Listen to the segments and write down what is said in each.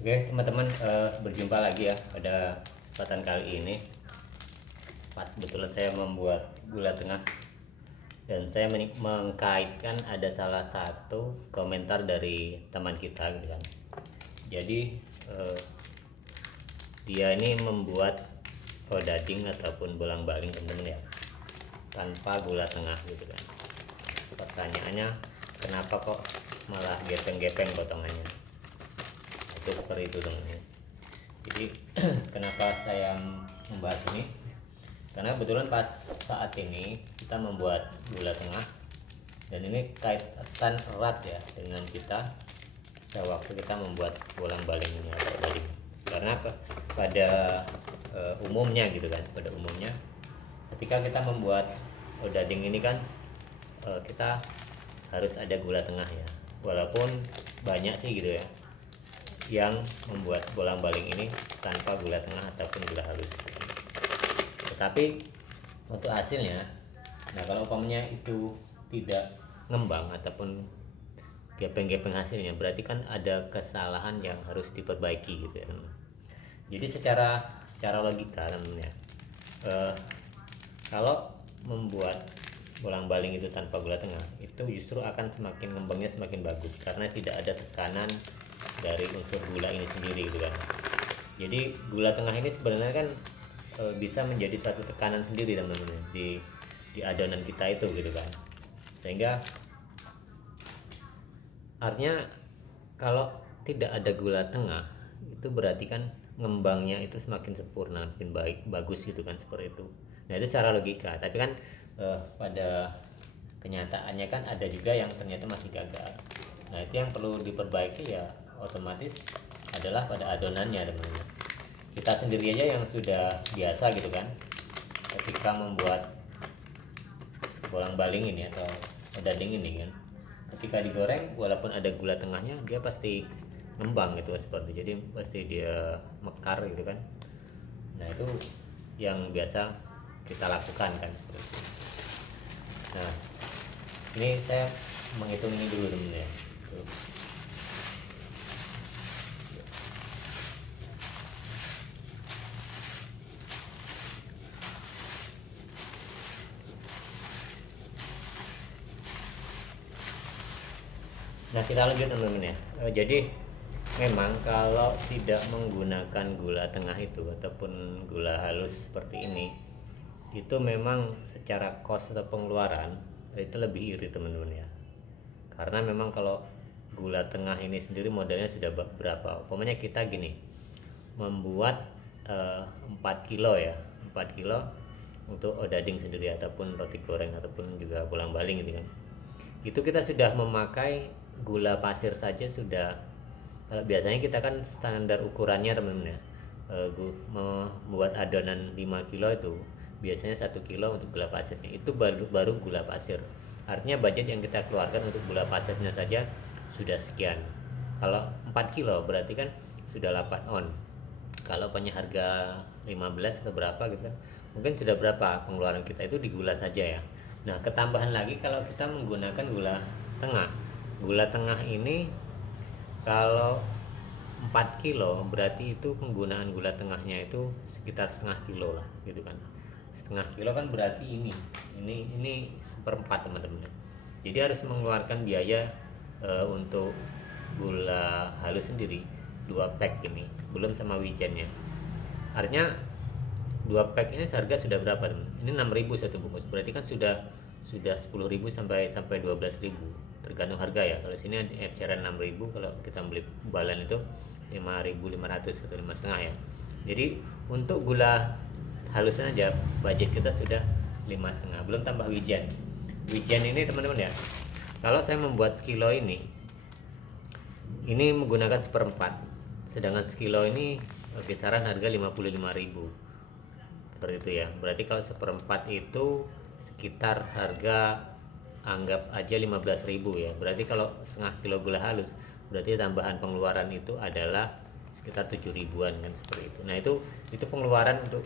Oke teman-teman, berjumpa lagi ya pada kesempatan kali ini. Pas kebetulan saya membuat gula tengah dan saya mengkaitkan ada salah satu komentar dari teman kita gitu kan. Jadi dia ini membuat odading ataupun bolang-baling teman-teman ya, tanpa gula tengah gitu kan. Pertanyaannya, kenapa kok malah gepeng-gepeng potongannya? Itu seperti itu teman-teman. Jadi kenapa saya membahas ini, karena kebetulan pas saat ini kita membuat gula tengah dan ini kaitan erat ya dengan kita sewaktu kita membuat bolang-balingnya atau odading. Karena pada umumnya gitu kan, pada umumnya ketika kita membuat odading ini kan kita harus ada gula tengah ya, walaupun banyak sih gitu ya yang membuat bolang-baling ini tanpa gula tengah ataupun gula halus. Tetapi untuk hasilnya, nah kalau umpamanya itu tidak ngembang ataupun gepeng-gepeng hasilnya, berarti kan ada kesalahan yang harus diperbaiki gitu ya. Jadi secara logika namanya, kalau membuat bolang-baling itu tanpa gula tengah itu justru akan semakin ngembangnya semakin bagus karena tidak ada tekanan dari unsur gula ini sendiri gitu kan. Jadi gula tengah ini sebenarnya kan bisa menjadi satu tekanan sendiri teman-teman di adonan kita itu gitu kan, sehingga artinya kalau tidak ada gula tengah itu berarti kan ngembangnya itu semakin sempurna, makin baik, bagus gitu kan, seperti itu. Nah itu secara logika, tapi kan pada kenyataannya kan ada juga yang ternyata masih gagal. Nah itu yang perlu diperbaiki ya, otomatis adalah pada adonannya teman-teman. Kita sendiri aja yang sudah biasa gitu kan, ketika membuat bolang-baling ini atau odading ini kan, ketika digoreng walaupun ada gula tengahnya dia pasti ngembang gitu seperti, jadi pasti dia mekar gitu kan. Nah itu yang biasa kita lakukan kan seperti itu. Nah ini saya menghitung ini dulu teman ya. Nah kita lanjut teman-teman ya. Jadi memang kalau tidak menggunakan gula tengah itu ataupun gula halus seperti ini, itu memang secara cost atau pengeluaran itu lebih irit teman-teman ya. Karena memang kalau gula tengah ini sendiri modalnya sudah berapa, umpamanya kita gini membuat 4 kilo ya, 4 kilo untuk odading sendiri ataupun roti goreng ataupun juga bolang-baling gitu kan, itu kita sudah memakai gula pasir saja sudah. Kalau biasanya kita kan standar ukurannya teman-teman ya, membuat adonan 5 kilo itu biasanya 1 kilo untuk gula pasirnya, itu baru gula pasir. Artinya budget yang kita keluarkan untuk gula pasirnya saja sudah sekian. Kalau 4 kilo berarti kan sudah 8 on. Kalau punya harga 15 atau berapa gitu kan, mungkin sudah berapa pengeluaran kita itu di gula saja ya. Nah ketambahan lagi kalau kita menggunakan gula tengah. Gula tengah ini kalau 4 kilo berarti itu penggunaan gula tengahnya itu sekitar setengah kilo lah gitu kan. Setengah kilo kan berarti ini seperempat teman-teman. Jadi harus mengeluarkan biaya untuk gula halus sendiri 2 pack ini, belum sama wijennya. Artinya 2 pack ini harga sudah berapa teman? Ini 6.000 satu bungkus, berarti kan sudah 10.000 sampai 12.000 tergantung harga ya. Kalau sini eceran 6.000, kalau kita beli balan itu 5.500 atau 5,5 ya. Jadi untuk gula halusnya aja budget kita sudah 5,5, belum tambah wijen. Wijen ini teman-teman ya, kalau saya membuat sekilo ini menggunakan seperempat, sedangkan sekilo ini kisaran harga 55.000 seperti itu ya. Berarti kalau seperempat itu sekitar harga anggap aja 15.000 ya. Berarti kalau setengah kilo gula halus berarti tambahan pengeluaran itu adalah sekitar 7.000-an kan seperti itu. Nah itu pengeluaran untuk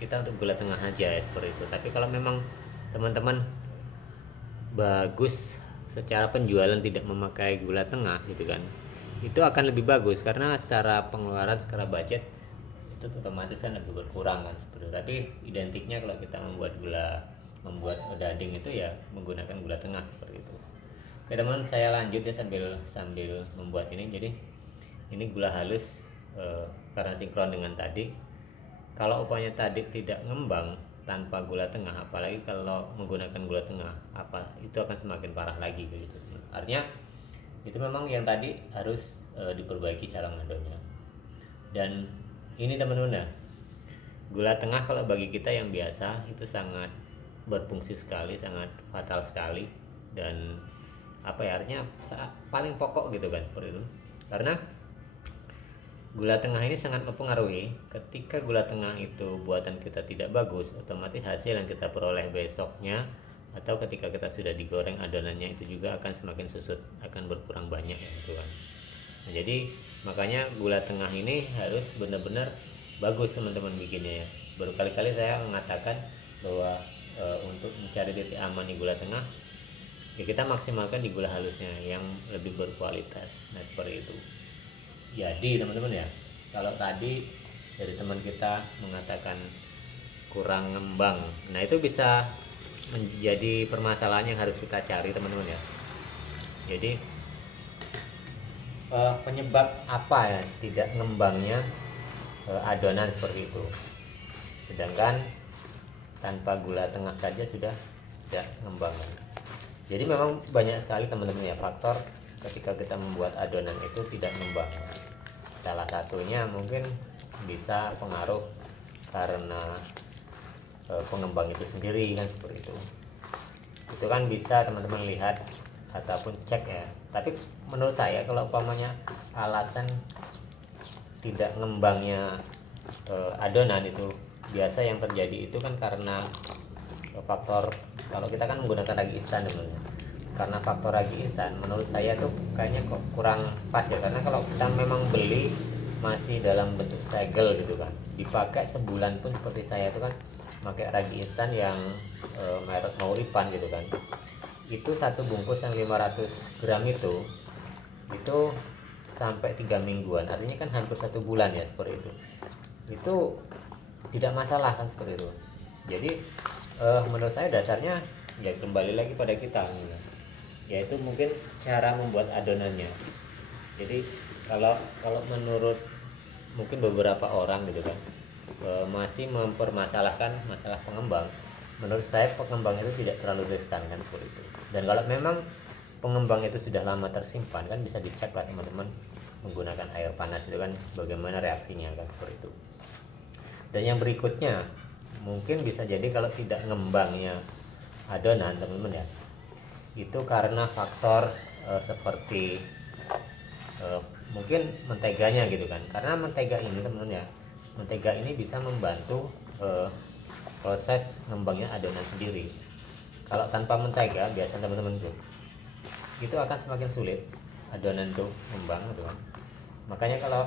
kita untuk gula tengah aja ya seperti itu. Tapi kalau memang teman-teman bagus secara penjualan tidak memakai gula tengah gitu kan, itu akan lebih bagus karena secara pengeluaran, secara budget itu otomatis kan lebih berkurang kan seperti itu. Tapi identiknya kalau kita membuat daging itu ya menggunakan gula tengah seperti itu. Oke teman, saya lanjut ya sambil membuat ini. Jadi ini gula halus karena sinkron dengan tadi. Kalau upahnya tadi tidak ngembang tanpa gula tengah, apalagi kalau menggunakan gula tengah, itu akan semakin parah lagi gitu. Artinya itu memang yang tadi harus diperbaiki cara ngadonnya. Dan ini teman-teman ya, gula tengah kalau bagi kita yang biasa itu sangat berfungsi sekali, sangat fatal sekali, dan artinya paling pokok gitu kan seperti itu. Karena gula tengah ini sangat mempengaruhi. Ketika gula tengah itu buatan kita tidak bagus, otomatis hasil yang kita peroleh besoknya atau ketika kita sudah digoreng adonannya itu juga akan semakin susut, akan berkurang banyak gitu kan. Nah, jadi makanya gula tengah ini harus benar-benar bagus teman-teman bikinnya ya. Berkali-kali saya mengatakan bahwa untuk mencari titik aman di gula tengah ya kita maksimalkan di gula halusnya yang lebih berkualitas. Nah seperti itu. Jadi teman-teman ya, kalau tadi dari teman kita mengatakan kurang ngembang, nah itu bisa menjadi permasalahan yang harus kita cari teman-teman ya. Jadi penyebab apa ya tidak ngembangnya adonan seperti itu, sedangkan tanpa gula tengah saja sudah tidak ngembang. Jadi memang banyak sekali teman-teman ya faktor ketika kita membuat adonan itu tidak ngembang. Salah satunya mungkin bisa pengaruh karena pengembang itu sendiri kan seperti itu. Itu kan bisa teman-teman lihat ataupun cek ya. Tapi menurut saya kalau umpamanya alasan tidak ngembangnya adonan itu biasa yang terjadi itu kan karena faktor, kalau kita kan menggunakan ragi instan teman-teman. Karena faktor ragi instan menurut saya tuh kayaknya kok kurang pas ya, karena kalau kita memang beli masih dalam bentuk segel gitu kan, dipakai sebulan pun seperti saya itu kan pakai ragi instan yang merek Mauripan gitu kan, itu satu bungkus yang 500 gram itu sampai 3 mingguan, artinya kan hampir 1 bulan ya seperti itu tidak masalah kan seperti itu. Jadi menurut saya dasarnya ya kembali lagi pada kita gitu, yaitu mungkin cara membuat adonannya. Jadi kalau menurut mungkin beberapa orang gitu kan masih mempermasalahkan masalah pengembang, menurut saya pengembang itu tidak terlalu riskan kan seperti itu. Dan kalau memang pengembang itu sudah lama tersimpan kan bisa dicek lah teman-teman menggunakan air panas itu kan bagaimana reaksinya kan seperti itu. Dan yang berikutnya mungkin bisa jadi kalau tidak ngembangnya adonan teman-teman ya, itu karena faktor seperti mungkin menteganya gitu kan. Karena mentega ini teman-teman ya, mentega ini bisa membantu proses ngembangnya adonan sendiri. Kalau tanpa mentega biasa teman-teman tuh itu akan semakin sulit adonan tuh ngembang gitu kan. Makanya kalau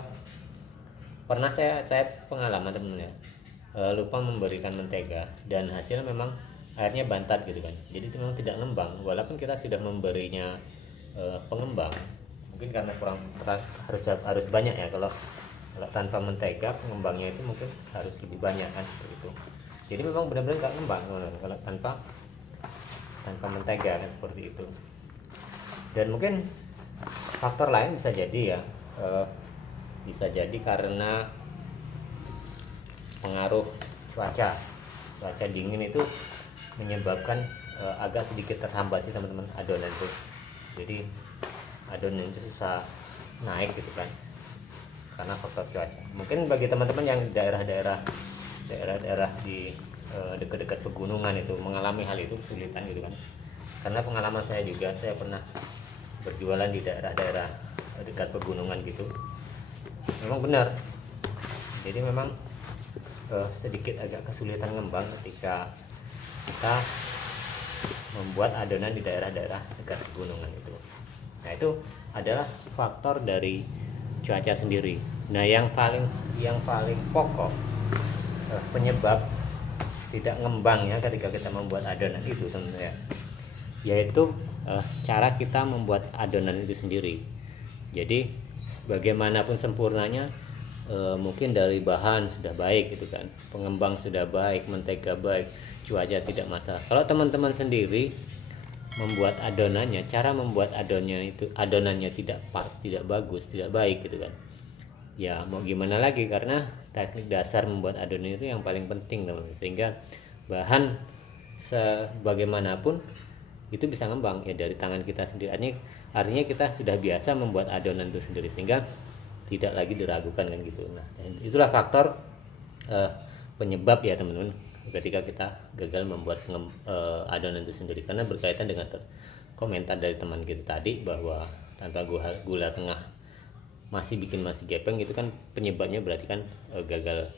pernah saya pengalaman teman-teman ya, lupa memberikan mentega dan hasilnya memang airnya bantat gitu kan. Jadi itu memang tidak ngembang walaupun kita sudah memberinya pengembang. Mungkin karena kurang harus banyak ya, kalau tanpa mentega pengembangnya itu mungkin harus lebih banyak kan seperti itu. Jadi memang benar-benar nggak ngembang kalau tanpa mentega kan seperti itu. Dan mungkin faktor lain bisa jadi ya, bisa jadi karena pengaruh cuaca dingin itu menyebabkan agak sedikit terhambat sih teman-teman adonan itu. Jadi adonan itu susah naik gitu kan karena faktor cuaca. Mungkin bagi teman-teman yang daerah-daerah di dekat-dekat pegunungan itu mengalami hal itu kesulitan gitu kan. Karena pengalaman saya juga, saya pernah berjualan di daerah-daerah dekat pegunungan gitu. Memang benar. Jadi memang sedikit agak kesulitan ngembang ketika kita membuat adonan di daerah-daerah dekat pegunungan itu. Nah itu adalah faktor dari cuaca sendiri. Nah yang paling pokok penyebab tidak ngembangnya ketika kita membuat adonan itu sebenarnya yaitu cara kita membuat adonan itu sendiri. Jadi bagaimanapun sempurnanya, mungkin dari bahan sudah baik gitu kan, pengembang sudah baik, mentega baik, cuaca tidak masalah. Kalau teman-teman sendiri membuat adonannya, cara membuat adonannya tidak pas, tidak bagus, tidak baik gitu kan, ya mau gimana lagi, karena teknik dasar membuat adonan itu yang paling penting teman-teman. Sehingga bahan sebagaimanapun itu bisa ngembang ya dari tangan kita sendiri. Artinya kita sudah biasa membuat adonan itu sendiri, sehingga tidak lagi diragukan kan gitu. Nah, itulah faktor penyebab ya teman-teman ketika kita gagal membuat adonan itu sendiri, karena berkaitan dengan komentar dari teman kita tadi bahwa tanpa gula tengah masih gepeng, itu kan penyebabnya berarti kan gagal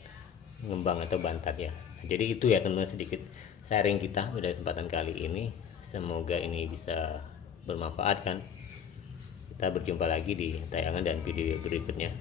ngembang atau bantat ya. Jadi itu ya teman-teman, sedikit sharing kita pada kesempatan kali ini, semoga ini bisa bermanfaat kan. Kita berjumpa lagi di tayangan dan video berikutnya.